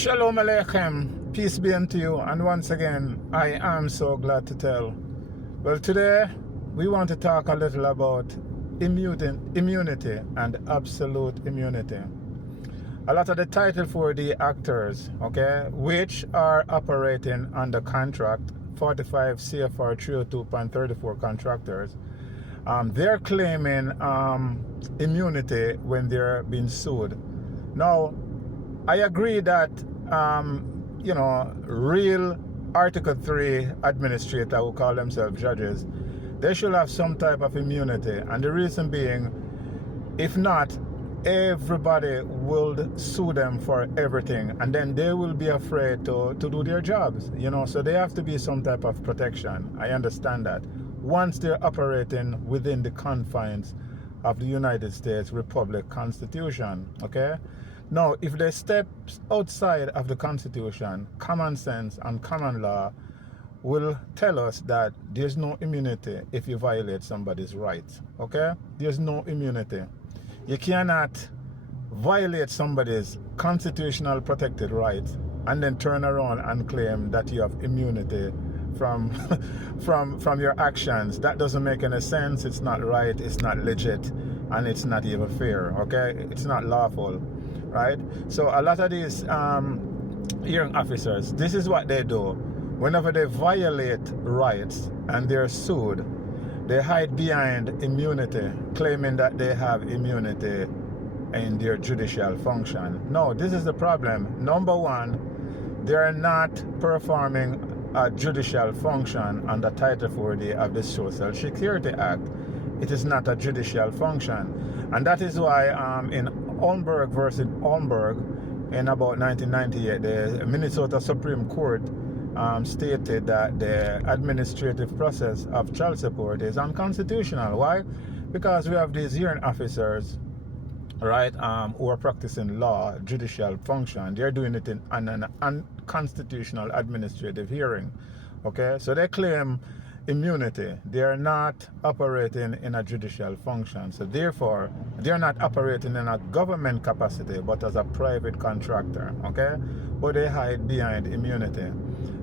Shalom Aleichem, peace be unto you, and once again, I am so glad to tell. Well, today we want to talk a little about immunity and absolute immunity. A lot of the Title 4D actors, okay, which are operating under contract, 45 CFR 302.34 contractors, they're claiming immunity when they're being sued. Now, I agree that, real Article 3 administrators who call themselves judges, they should have some type of immunity. And the reason being, if not, everybody will sue them for everything. And then they will be afraid to do their jobs, So they have to be some type of protection. I understand that. Once they're operating within the confines of the United States Republic Constitution, okay? Now, if they step outside of the Constitution, common sense and common law will tell us that there's no immunity if you violate somebody's rights, okay? There's no immunity. You cannot violate somebody's constitutional protected rights and then turn around and claim that you have immunity from from your actions. That doesn't make any sense. It's not right, it's not legit, and it's not even fair, okay? It's not lawful. Right? So a lot of these hearing officers, this is what they do. Whenever they violate rights and they're sued, they hide behind immunity, claiming that they have immunity in their judicial function. No, this is the problem. Number one, they're not performing a judicial function under Title 4D of the Social Security Act. It is not a judicial function. And that is why in Holmberg versus Holmberg in about 1998, the Minnesota Supreme Court stated that the administrative process of child support is unconstitutional. Why? Because we have these hearing officers, right, who are practicing law, judicial function. They're doing it in an unconstitutional administrative hearing. Okay, so they claim immunity. They are not operating in a judicial function. So therefore, they are not operating in a government capacity, but as a private contractor, okay? But they hide behind immunity.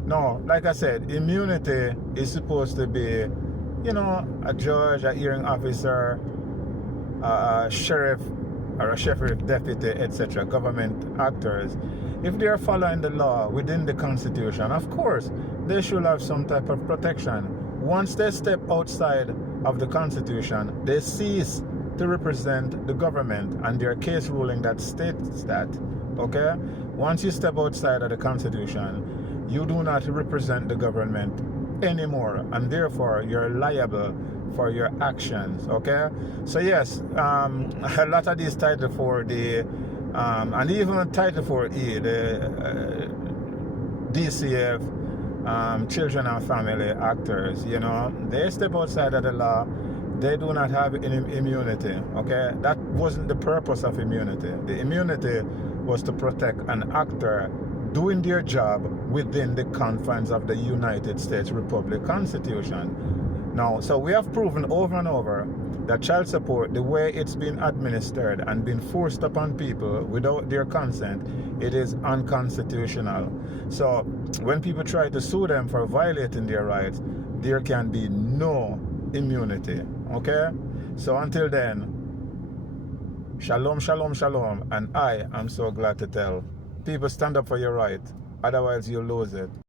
Now, like I said, immunity is supposed to be, a judge, a hearing officer, a sheriff, or a sheriff deputy, etc., government actors. If they are following the law within the Constitution, of course, they should have some type of protection. Once they step outside of the Constitution, they cease to represent the government, and their case ruling that states that, okay? Once you step outside of the Constitution, you do not represent the government anymore, and therefore you're liable for your actions, okay? So yes, a lot of these Title 4D, and even Title 4E, the DCF, children and family actors, they step outside of the law. They do not have any immunity, okay? That wasn't the purpose of immunity. The immunity was to protect an actor doing their job within the confines of the United States Republic Constitution. Now, so we have proven over and over that child support, the way it's been administered and been forced upon people without their consent, it is unconstitutional. So when people try to sue them for violating their rights, there can be no immunity, okay? So until then, shalom, shalom, shalom, and I am so glad to tell people, stand up for your right, otherwise you'll lose it.